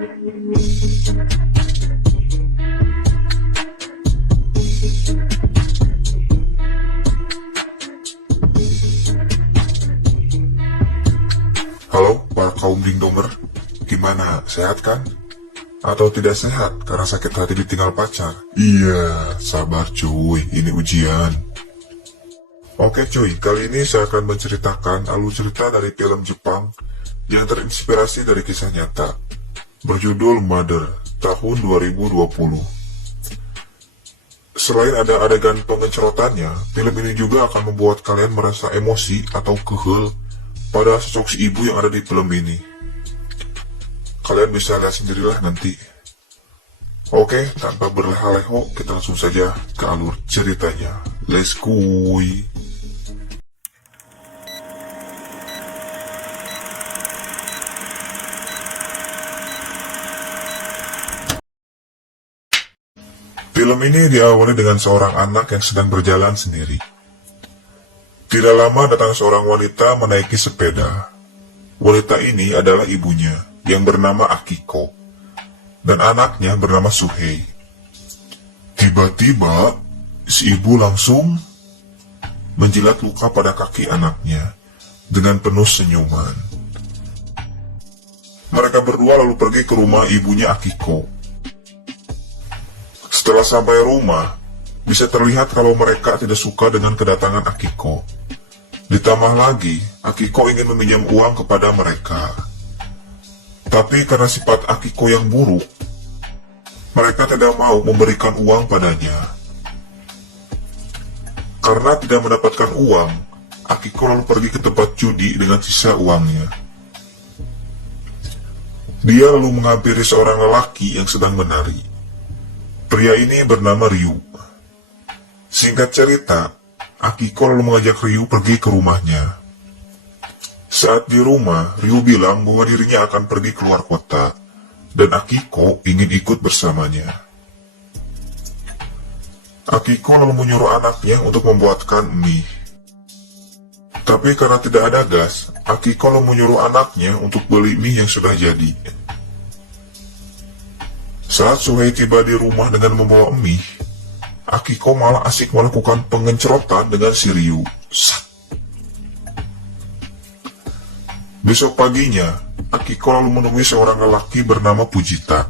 Halo, para kaum dingdonger, gimana? Sehat kan? Atau tidak sehat karena sakit hati ditinggal pacar? Iya, sabar cuy, ini ujian. Oke cuy, kali ini saya akan menceritakan alur cerita dari film Jepang yang terinspirasi dari kisah nyata, berjudul Mother, tahun 2020. Selain ada adegan pengencerotannya, film ini juga akan membuat kalian merasa emosi atau kehel pada sosok si ibu yang ada di film ini. Kalian bisa lihat sendirilah nanti. Oke, tanpa berleha-leho, kita langsung saja ke alur ceritanya. Let's go. Film ini diawali dengan seorang anak yang sedang berjalan sendiri. Tidak lama datang seorang wanita menaiki sepeda. Wanita ini adalah ibunya, yang bernama Akiko, dan anaknya bernama Suhei. Tiba-tiba, si ibu langsung menjilat luka pada kaki anaknya dengan penuh senyuman. Mereka berdua lalu pergi ke rumah ibunya Akiko. Setelah sampai rumah, bisa terlihat kalau mereka tidak suka dengan kedatangan Akiko. Ditambah lagi, Akiko ingin meminjam uang kepada mereka. Tapi karena sifat Akiko yang buruk, mereka tidak mau memberikan uang padanya. Karena tidak mendapatkan uang, Akiko lalu pergi ke tempat judi dengan sisa uangnya. Dia lalu menghampiri seorang lelaki yang sedang menari. Pria ini bernama Ryu. Singkat cerita, Akiko lalu mengajak Ryu pergi ke rumahnya. Saat di rumah, Ryu bilang bahwa dirinya akan pergi keluar kota, dan Akiko ingin ikut bersamanya. Akiko lalu menyuruh anaknya untuk membuatkan mie. Tapi karena tidak ada gas, Akiko lalu menyuruh anaknya untuk beli mie yang sudah jadi. Saat Suhei tiba di rumah dengan membawa mie, Akiko malah asik melakukan pengencerotan dengan si Ryu. Besok paginya, Akiko lalu menemui seorang lelaki bernama Fujita.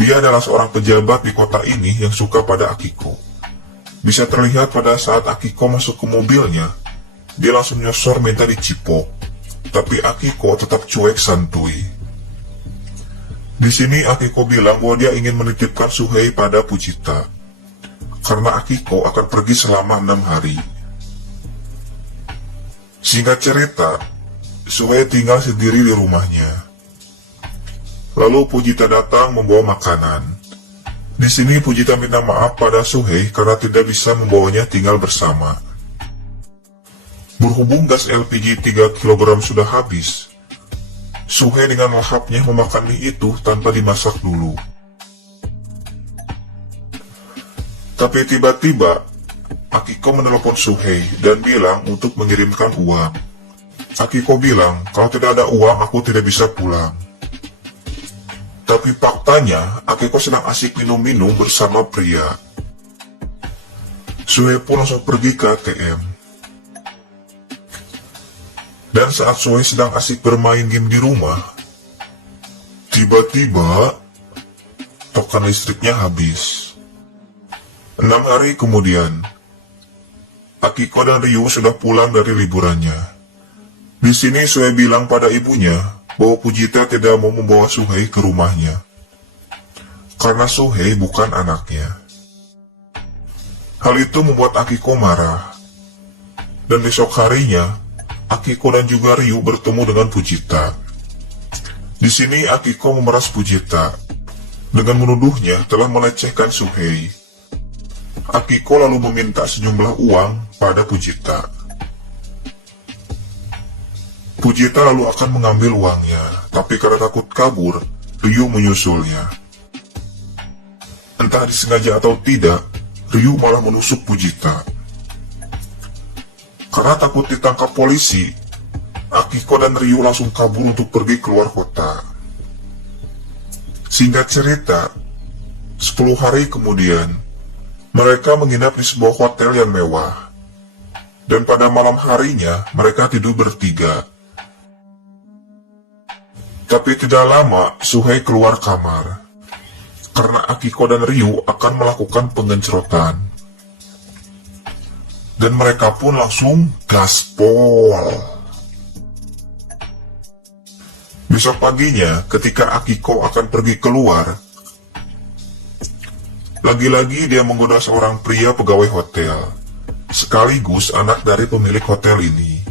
Dia adalah seorang pejabat di kota ini yang suka pada Akiko. Bisa terlihat pada saat Akiko masuk ke mobilnya, dia langsung nyosor minta dicipok. Tapi Akiko tetap cuek santuy. Di sini Akiko bilang bahwa dia ingin menitipkan Suhei pada Fujita, karena Akiko akan pergi selama 6 hari. Singkat cerita, Suhei tinggal sendiri di rumahnya. Lalu Fujita datang membawa makanan. Di sini Fujita minta maaf pada Suhei karena tidak bisa membawanya tinggal bersama. Berhubung gas LPG 3 kg sudah habis, Suhei dengan lahapnya memakan mie itu tanpa dimasak dulu. Tapi tiba-tiba, Akiko menelepon Suhei dan bilang untuk mengirimkan uang. Akiko bilang, kalau tidak ada uang aku tidak bisa pulang. Tapi faktanya, Akiko sedang asik minum-minum bersama pria. Suhei pun langsung pergi ke ATM. Dan saat Suhei sedang asik bermain game di rumah, tiba-tiba token listriknya habis. 6 hari kemudian, Akiko dan Ryu sudah pulang dari liburannya. Di sini Suhei bilang pada ibunya bahwa Fujita tidak mau membawa Suhei ke rumahnya, karena Suhei bukan anaknya. Hal itu membuat Akiko marah. Dan besok harinya, Akiko dan juga Ryu bertemu dengan Fujita. Di sini Akiko memeras Fujita dengan menuduhnya telah melecehkan Suhei. Akiko lalu meminta sejumlah uang pada Fujita. Fujita lalu akan mengambil uangnya, tapi karena takut kabur, Ryu menyusulnya. Entah disengaja atau tidak, Ryu malah menusuk Fujita. Karena takut ditangkap polisi, Akiko dan Ryu langsung kabur untuk pergi keluar kota. Singkat cerita, 10 hari kemudian, mereka menginap di sebuah hotel yang mewah. Dan pada malam harinya, mereka tidur bertiga. Tapi tidak lama, Suhei keluar kamar. Karena Akiko dan Ryu akan melakukan pengencrotan. Dan mereka pun langsung gaspol. Besok paginya, ketika Akiko akan pergi keluar, lagi-lagi dia menggoda seorang pria pegawai hotel, sekaligus anak dari pemilik hotel ini.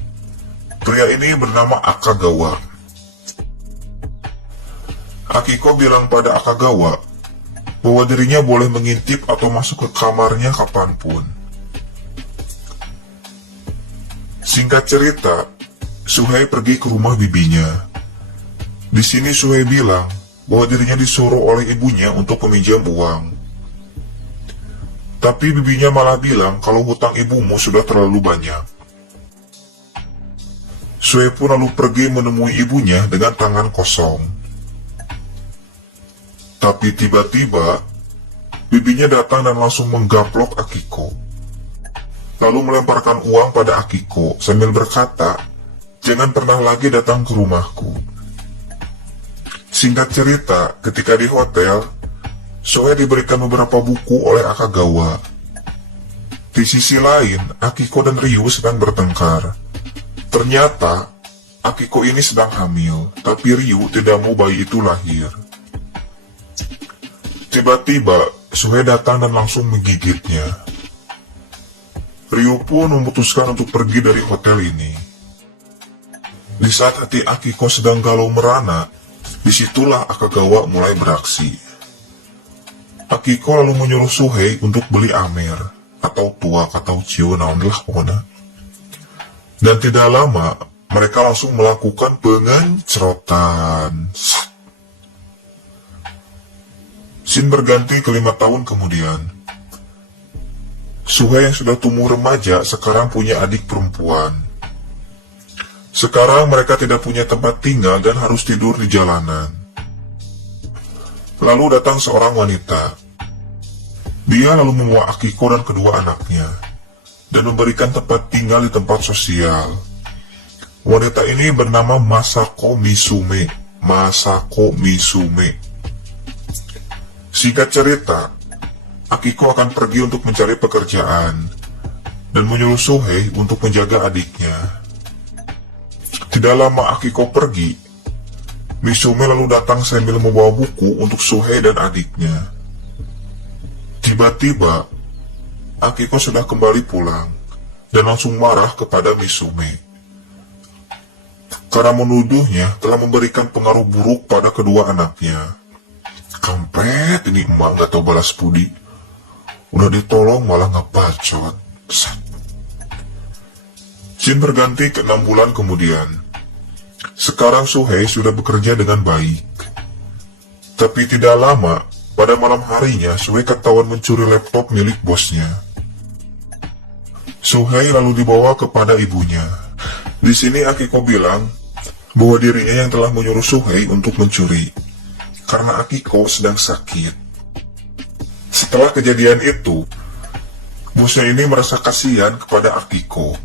Pria ini bernama Akagawa. Akiko bilang pada Akagawa bahwa dirinya boleh mengintip atau masuk ke kamarnya kapanpun. Singkat cerita, Suhei pergi ke rumah bibinya. Di sini Suhei bilang bahwa dirinya disuruh oleh ibunya untuk meminjam uang. Tapi bibinya malah bilang kalau hutang ibumu sudah terlalu banyak. Suhei pun lalu pergi menemui ibunya dengan tangan kosong. Tapi tiba-tiba, bibinya datang dan langsung menggaplok Akiko. Lalu melemparkan uang pada Akiko sambil berkata, "Jangan pernah lagi datang ke rumahku." Singkat cerita, ketika di hotel, Suhei diberikan beberapa buku oleh Akagawa. Di sisi lain, Akiko dan Ryu sedang bertengkar. Ternyata, Akiko ini sedang hamil, tapi Ryu tidak mau bayi itu lahir. Tiba-tiba, Suhei datang dan langsung menggigitnya. Ryu pun memutuskan untuk pergi dari hotel ini. Di saat hati Akiko sedang galau merana, disitulah Akagawa mulai beraksi. Akiko lalu menyuruh Suhei untuk beli amer, atau tuak atau cio naon lah pokoknya. Dan tidak lama, mereka langsung melakukan pengencrotan. Scene berganti ke 5 tahun kemudian. Suhei yang sudah tumbuh remaja sekarang punya adik perempuan. Sekarang mereka tidak punya tempat tinggal dan harus tidur di jalanan. Lalu datang seorang wanita. Dia lalu membawa Akiko dan kedua anaknya, dan memberikan tempat tinggal di tempat sosial. Wanita ini bernama Masako Misume. Masako Misume. Singkat cerita, Akiko akan pergi untuk mencari pekerjaan, dan menyuruh Suhei untuk menjaga adiknya. Tidak lama Akiko pergi, Misume lalu datang sambil membawa buku untuk Suhei dan adiknya. Tiba-tiba, Akiko sudah kembali pulang dan langsung marah kepada Misume. Karena menuduhnya telah memberikan pengaruh buruk pada kedua anaknya. Kampret ini emak gak tahu balas budi. Udah ditolong malah ngebacot. Scene berganti ke 6 bulan kemudian. Sekarang Suhei sudah bekerja dengan baik. Tapi tidak lama, pada malam harinya Suhei ketahuan mencuri laptop milik bosnya. Suhei lalu dibawa kepada ibunya. Di sini Akiko bilang bahwa dirinya yang telah menyuruh Suhei untuk mencuri, karena Akiko sedang sakit. Setelah kejadian itu, bosnya ini merasa kasihan kepada Akiko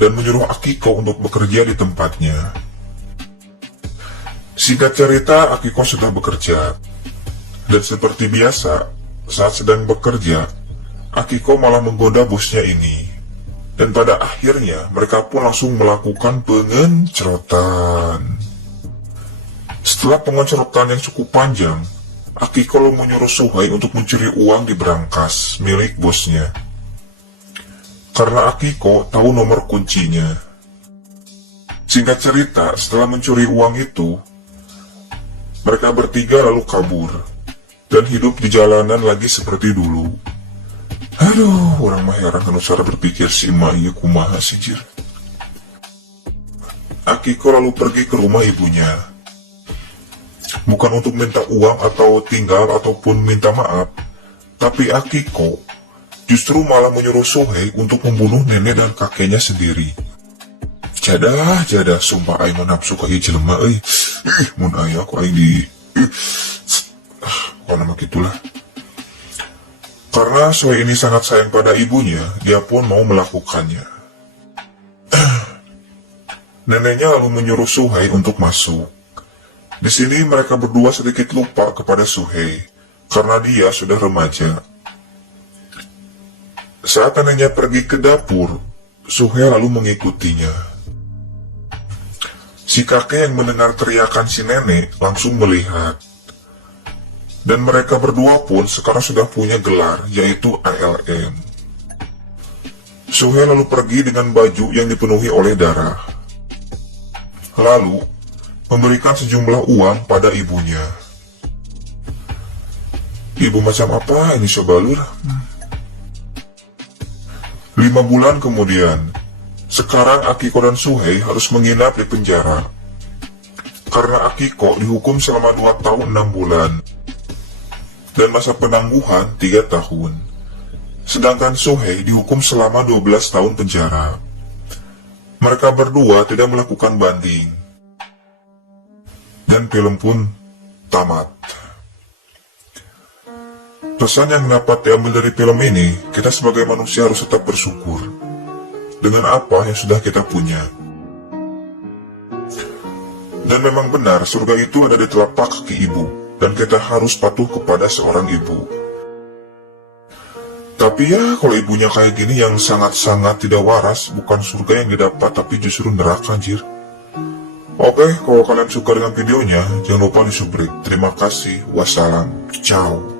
dan menyuruh Akiko untuk bekerja di tempatnya. Singkat cerita, Akiko sudah bekerja. Dan seperti biasa, saat sedang bekerja, Akiko malah menggoda bosnya ini. Dan pada akhirnya, mereka pun langsung melakukan pengencrotan. Setelah pengencrotan yang cukup panjang, Akiko lalu menyuruh Suhei untuk mencuri uang di brankas milik bosnya. Karena Akiko tahu nomor kuncinya. Singkat cerita, setelah mencuri uang itu, mereka bertiga lalu kabur, dan hidup di jalanan lagi seperti dulu. Aduh, orang mah heran kalau cara berpikir si emak iya kumaha sih jir. Akiko lalu pergi ke rumah ibunya. Bukan untuk minta uang atau tinggal ataupun minta maaf, tapi Akiko justru malah menyuruh Suhei untuk membunuh nenek dan kakeknya sendiri. Jadah, sumpah aing mah nafsu ka ieu jelema euy. Mun aya aku aing di pokona mah gitulah. Karena Suhei ini sangat sayang pada ibunya, dia pun mau melakukannya. Neneknya lalu menyuruh Suhei untuk masuk. Di sini mereka berdua sedikit lupa kepada Suhei, karena dia sudah remaja. Saat neneknya pergi ke dapur, Suhei lalu mengikutinya. Si kakek yang mendengar teriakan si nenek langsung melihat. Dan mereka berdua pun sekarang sudah punya gelar, yaitu ALM. Suhei lalu pergi dengan baju yang dipenuhi oleh darah. Lalu, memberikan sejumlah uang pada ibunya. Ibu macam apa ini Sobalur? 5 bulan kemudian, sekarang Akiko dan Suhei harus menginap di penjara. Karena Akiko dihukum selama 2 tahun 6 bulan. Dan masa penangguhan 3 tahun. Sedangkan Suhei dihukum selama 12 tahun penjara. Mereka berdua tidak melakukan banding. Dan film pun tamat. Pesan yang dapat diambil dari film ini, kita sebagai manusia harus tetap bersyukur dengan apa yang sudah kita punya. Dan memang benar, surga itu ada di telapak kaki ibu, dan kita harus patuh kepada seorang ibu. Tapi ya, kalau ibunya kayak gini yang sangat-sangat tidak waras, bukan surga yang didapat, tapi justru neraka, anjir. Oke, kalau kalian suka dengan videonya, jangan lupa di subscribe. Terima kasih. Wassalam. Ciao.